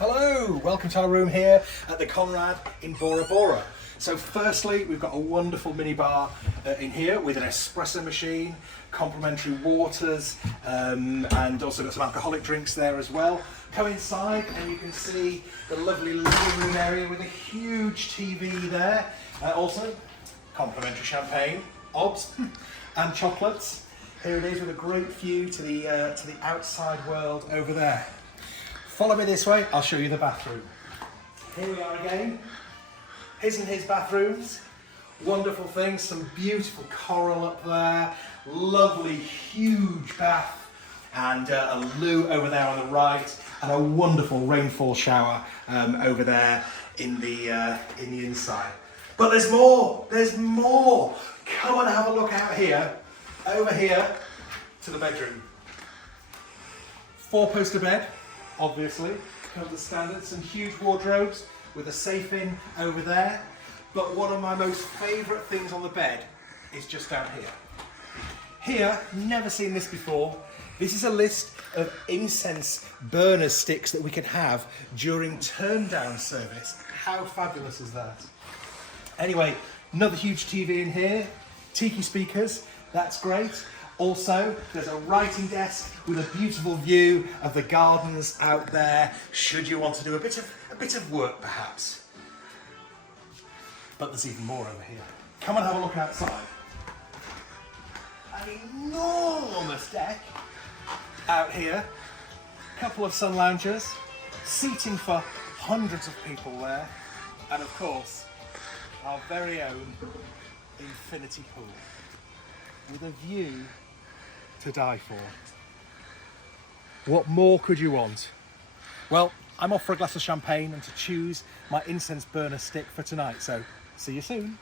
Hello, welcome to our room here at the Conrad in Bora Bora. So firstly, we've got a wonderful minibar in here with an espresso machine, complimentary waters, and also got some alcoholic drinks there as well. Come inside and you can see the lovely living room area with a huge TV there. Also, complimentary champagne, obs, and chocolates. Here it is with a great view to the outside world over there. Follow me this way, I'll show you the bathroom. Here we are again. His and his bathrooms. Wonderful things, some beautiful coral up there, lovely huge bath, and a loo over there on the right, and a wonderful rainfall shower over there in the inside. But there's more, Come and have a look out here, over here to the bedroom. 4-poster bed. Obviously, comes the standard, some huge wardrobes with a safe in over there. But one of my most favourite things on the bed is just down here. Here, never seen this before. This is a list of incense burner sticks that we can have during turn down service. How fabulous is that? Anyway, another huge TV in here, tiki speakers, that's great. Also, there's a writing desk with a beautiful view of the gardens out there, should you want to do a bit of work perhaps. But there's even more over here. Come and have a look outside. An enormous deck out here. Couple of sun loungers, seating for hundreds of people there, and of course, our very own infinity pool with a view to die for. What more could you want? Well, I'm off for a glass of champagne and to choose my incense burner stick for tonight, so see you soon.